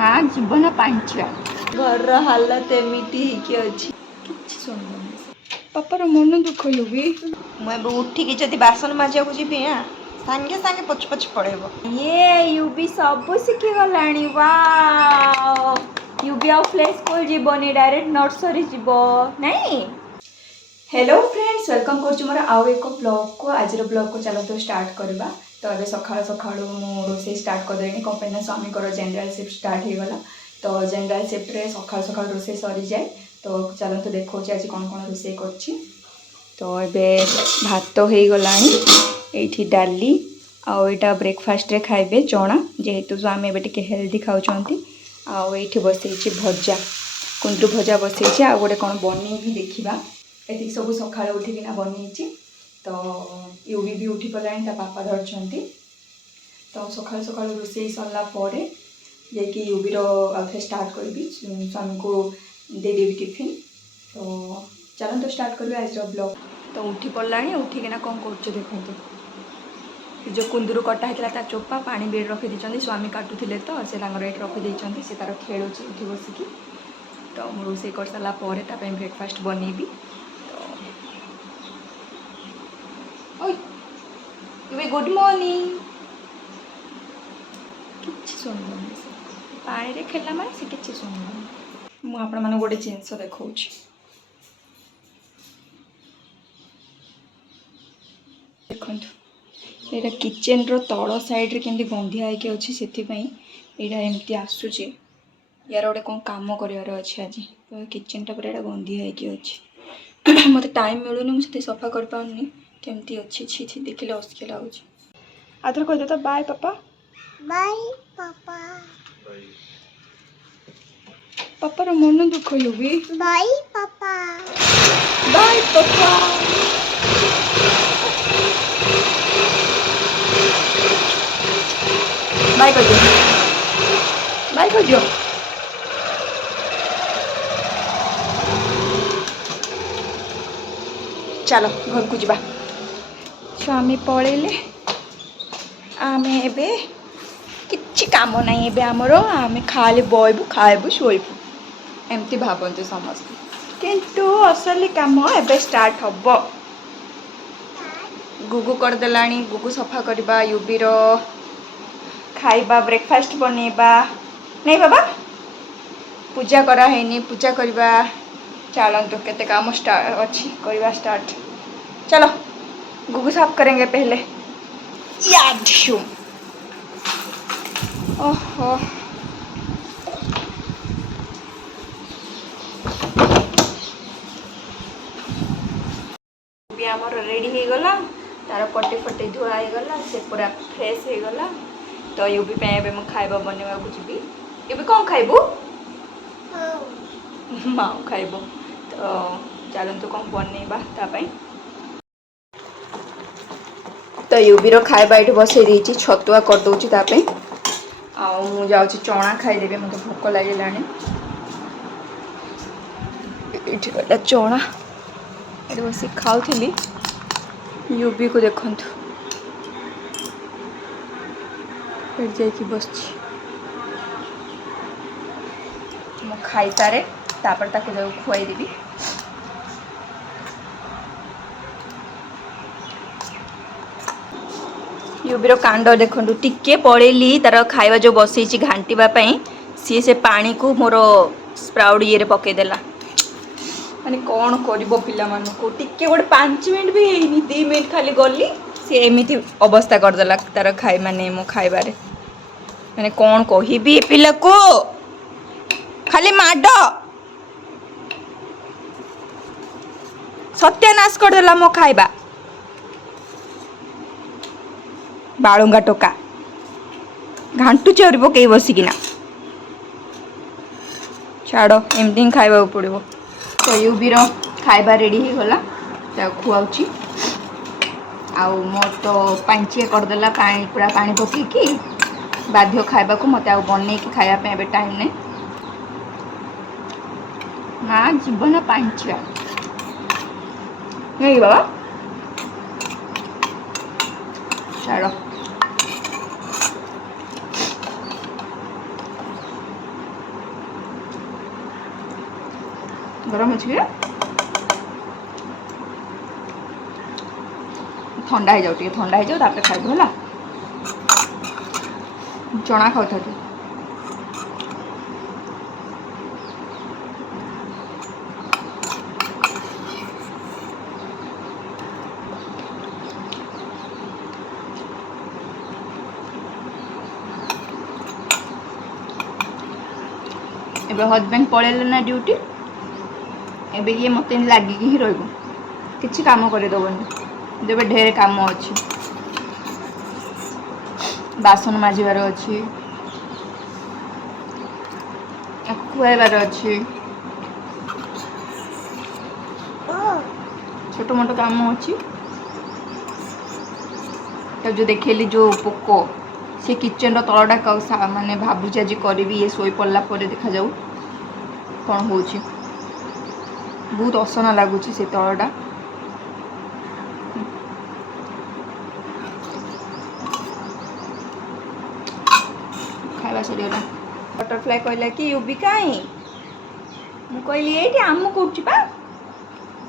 ମା ଜୀବନ ପାଞ୍ଚ ଘରର ହାଲତ ଏମିତି ହେଇକି ଅଛି କିଛି ଶୁଣିବନି। ପାପାର ମନ ଦୁଃଖ ବି ମୁଁ ଏବେ ଉଠିକି ଯଦି ବାସନ ମାଜିବାକୁ ଯିବି ନା ସାଙ୍ଗେ ସାଙ୍ଗେ ପଛ ପଛ ପଳେଇବ। ଇଏ ୟୁବି ସବୁ ଶିଖିଗଲାଣି। ୱାଓ ୟୁବି ଆଉ ପ୍ଲେ ସ୍କୁଲ ଯିବନି ଡାଇରେକ୍ଟ ନର୍ସରୀ ଯିବ ନାଇଁ। हेलो फ्रेंड्स वेलकम कर मोर आउ एक ब्लॉग को आज ब्लॉग को चलते स्टार्ट करवा। तो अभी सका सका रोसे स्टार्ट करदेनी कौन पे स्वामी को जनरल शिफ्ट स्टार्ट हो गला। तो जनरल शिफ्ट रे सका सका रोसे सरी जाए। तो चलते देखो आज कौन कौन रोसे कर। तो ये भात हो गला ये डाली आईटा ब्रेकफास्ट रे खाइबे चना जेहेतु स्वामी एवं टे हेल्दी खाऊँ। आईठी बसई भजा कुंदरू भजा बसई आ गोटे कौन बन भी देखा ये सब सका उठिकिना बनी। तो यूवी भी उठी पलानी ता पापा धरछंती। तो सका सका रोसे सरलापर जाकि यूवी रे स्टार्ट करी स्वामी को देदेवी टिफिन। तो चलो तो स्टार्ट करिए आज ब्लॉग। तो उठी पड़लानी उठिकिना कौन कर देखो जो कुंदरू कटा होता चोपा पानी बेड़ रखी देते स्वामी काटुले तो से रखी से तार खेलुँ उठी बसिकी। तो मुझे रोसे कर सारापर ब्रेकफास्ट बनईबी। गुड मॉर्निंग किसी शुणुनि पानी रे खेला मारे से किसी शुणुनि। मुझे आपण गोटे जिनस देखा देखु यहाँ किचेन रो तल साइड रे केमती गंधिया होगी अच्छी से एमती आसूची यार गोटे कौन कम कर आज किचेन टा पूरा गंधिया होगी अच्छी। मत टाइम मिलूनी मुझे सफा कर पाऊनी केमती अच्छी छी देखले अस्किया लगुच। आधर कह तो बाय पापा बाय पापा पापार मन दुख भी बाय पापा बाय पापा बाय कर दियो बाय कर दियो। चलो घर को जा स्वामी पलैले आम एबे किछि काम नहीं एबे आमर आम खाली बयबू खाइबू शोइबू एमती भावते समस्त किंतु असली काम एबे स्टार्ट हब। गुगु करदेलानी गुगु सफा करवा यूबी रो खाइबा ब्रेकफास्ट बनैबा नहीं बाबा पूजा करा है पूजा करवा। चलते केते काम स्टार्ट अच्छी करवा स्टार्ट। चलो गुगु साफ करेंगे पहले याद शू। ओहो भी आमर रेडी हो गला तार पटे फटे धुआ हो गला से पूरा फ्रेश हो गला। तो यूबी पे एबे मैं खाइबा बनवा को जीबी। यूबी कौन खाइबू माँ खाइबो। तो चलते कौन बनैबा तापाई। तो यूबी रो खाइबा ये बसई देछि छतुआ कर दउछि तापे आउ मु जाउछि चना खाइदेबे मते भूख लागिलानी। इठी गला चना ये बस खाऊली यूबी को देखंतु फिर जाइकी बसछि मु खाई पारे तापर ताके जाउ खुआई देबी। यूबीर कांड देखु टिके पड़ेली तार खाଇବା जो बसई घांटापी सी से पानी को मोर स्प्राउट ये पकईदेला माने कौन कर पे टिके गोटे 5 मिनट भी है 2 मिनट खाली गली सी एमती अवस्था करदेला तार खाई माने मो खाइबारे माने कौन कहबी पिला को खाली माड सत्यानाश करदेला मो खाइबा बालुंगा टोका घांटू चोरी पकई बसिकिना छाड़ एमती खाइबा पड़ो। तो यूबी खाइबा रेडी हो गला खुआऊची आउ मोर तो पांचिया करदेला पानी पूरा पानी पकईकी बाध्य खाइबा को मत बनई कि खाइबा टाइम नहीं। माँ जीवन पांचिया नहीं बाबा छाड़ गरम अच्छी ठंडा हो जाओ टे ठंडा हो जाओ तापर खाइब है चना खाऊ था एबे हजबैंड पळेले ना ड्यूटी एबे ये मत लगिकी ही रही किसी काम करदेवनी जब ढेर काम अच्छी बासन माजिबार अच्छी खुआबार अच्छी छोट मोट काम अच्छी तब जो देखेली जो पोक से किचन तलटा माने भावुची आज करी ये शोई पड़ला देखा जाऊ कौन हो बहुत असना लगुच से तलटा खावा सरीगला बटरफ्लाई कहला कि युबी कहीं मु कहली ये आम कौच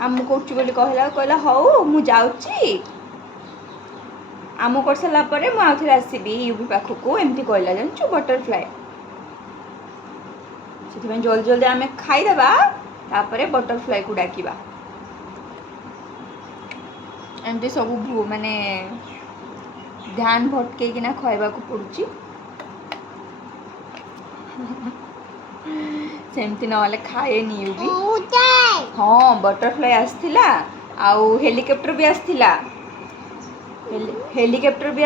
आम कौच कहला कहला हौ मु जाऊँगी आम कर सारा पर मुझे आसबि युबी पाखक एमती कहला जानचु बटरफ्लाई से जल्दी जल्दी आम खाईदेबा तापर बटरफ्लाई को डाकिबा एमती सब माने ध्यान भटकईकिना खाइबा को पड़ुची सेमती ना खाएनी युबी हाँ बटरफ्लाई आसथिला आउ हेलिकॉप्टर भी आसथिला हेलिकॉप्टर भी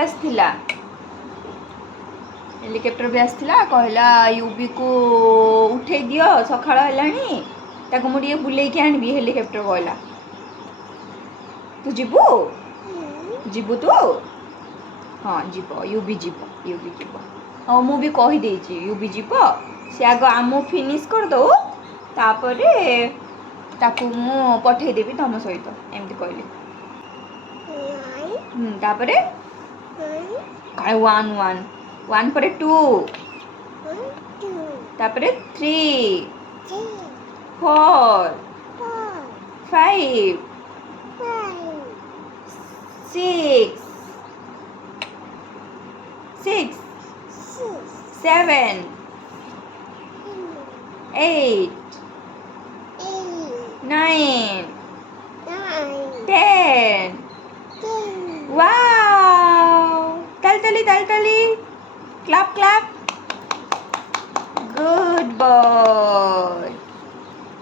आसथिला कहला युबी को उठे दियो सकाळ हेलानी ताको मु बुले के आनबी हेलिकॉप्टर कहला तू जीबू तू हाँ जीव युबी जीव हाँ मु भी कही देछि युबी जीव से आग आम फिनिश कर दो तापर ताकू मु पठे देबी तुम सहित एमती कहली तापर वन वन वन पर टू तापर 3 4 5 6 7 8 9 10 wow tali clap good boy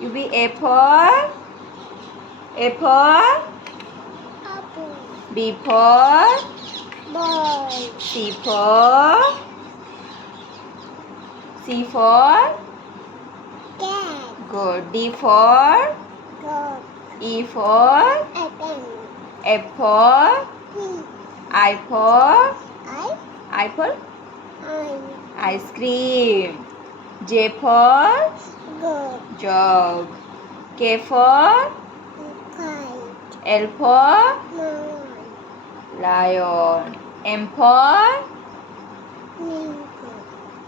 you be A for B for boy C for cat good D for dog E for F for I for ice cream J for jug K for L for lion M for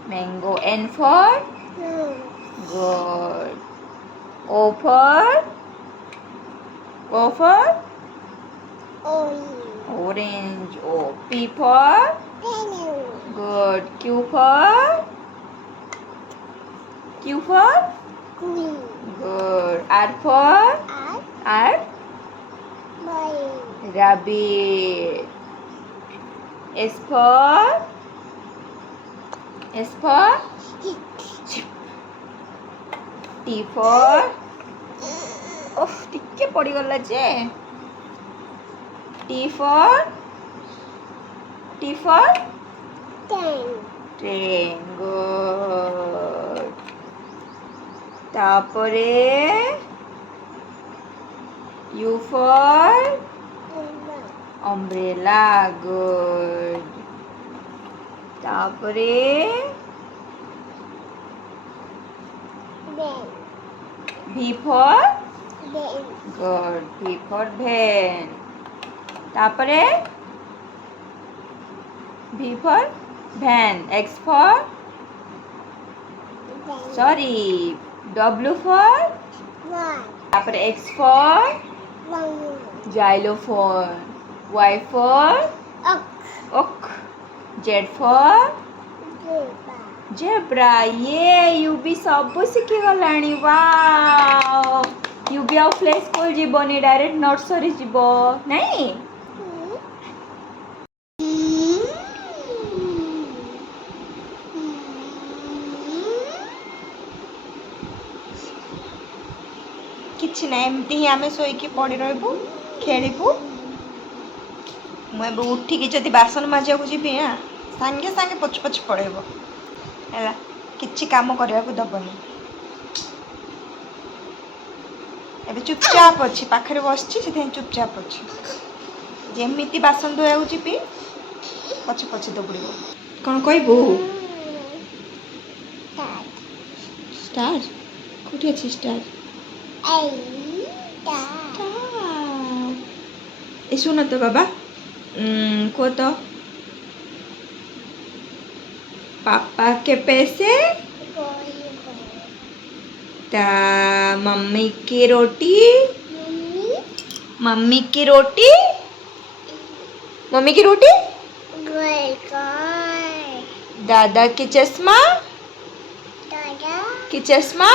mango N for good O for orange O P for good Q for queen good R for rabbit S for T for टिके पड़ी गला जे T for train good तापरे U for umbrella good तापरे V for good V for van तापरे V for van X for sorry W for तापर X for xylophone, Y for oak, Z for zebra. ये UV सब शिखी गलानी. Wow UV आउ play school जीवनी direct nursery जीव नहीं. किछि ना एमती ही आमे सोईकी पड़ी रहबू खेलिबू. मुझे उठिकी जदि बासन माजिया को जीवी ना सांगे सांगे पछ पछ पड़ेबो हैला. किछि काम करया को दबनी. एबे चुपचाप अच्छी पाखरे बसछि से चुपचाप अच्छी. जेमिति बासन धोया को जीवी पछ पछ दबड़िबो. कौन कहबू स्टार कोठी अछि स्टार. ए सुनो तो बाबा को तो पापा के पैसे ता मम्मी की रोटी. मम्मी की रोटी. मम्मी की रोटी. दादा की चश्मा. की चश्मा.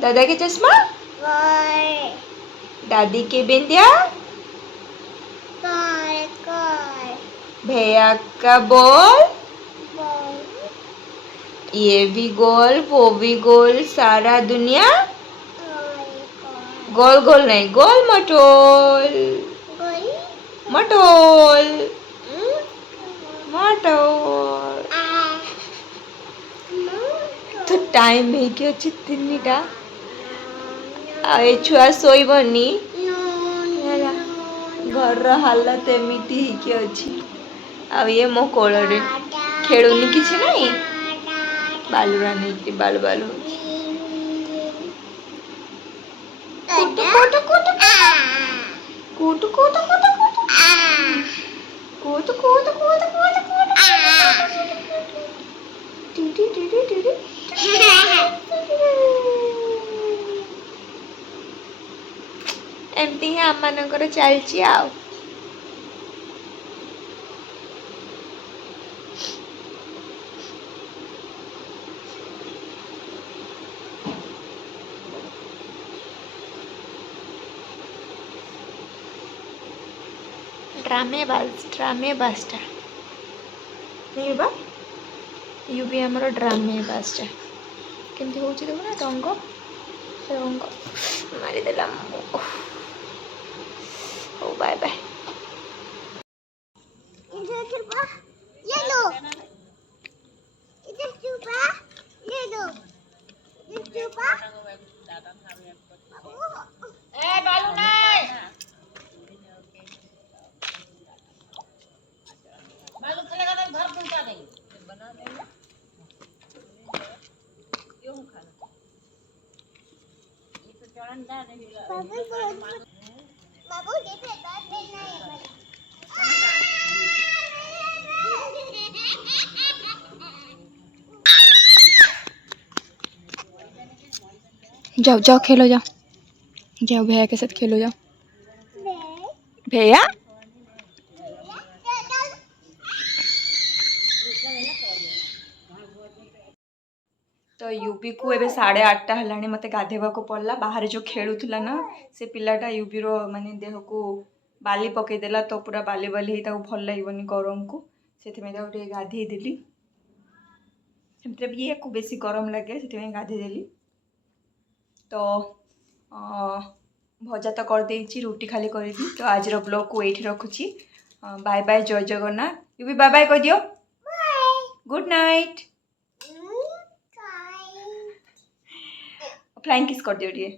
दादा की चश्मा. दादी की बिंदिया. भैया का बॉल. ये भी गोल वो भी गोल सारा दुनिया गोल गोल नहीं गोल मटोल. मटोल मटोल. तो टाइम है कि अच्छी तीनटा छुआ शोबनी. घर हालत एमती ही अच्छी. ये मो कोल खेलुनी किसी नहीं. बालुरा नहीं बालू बालू कोटो कोटो कोटो कोटो कोटो कोटो कोटो कोटो कोटो. एमती ही आम मानकर चलची आओ. ड्रामेबाजटा नहीं बा यू भी आमर ड्रामेबाजटा केमती हो देखो ना. रंग रंग मारिदेला. ओ बाय बाय. जाओ जाओ खेलो जाओ. जाओ भैया के साथ खेलो जाओ. भैया तो यूबी को एबे 8:30 है मत गाधेवा को पड़ला. बाहर जो खेलुला ना से पिलाटा यूबी रो माने देह को बाली पकईदेला. तो पूरा बाली बाली भल लगे गरम को से गाधे देली. ये को बेसी गरम लगे से गाधे देली. तो भजा तो कर देछि रुटी खाली कर दी. तो आज ब्लॉग को ये रखुची. बाय बाय जय जगन्नाथ. यूबी बाय बाय कह दियो. Good night. फ्लाइंग किस कर दियो.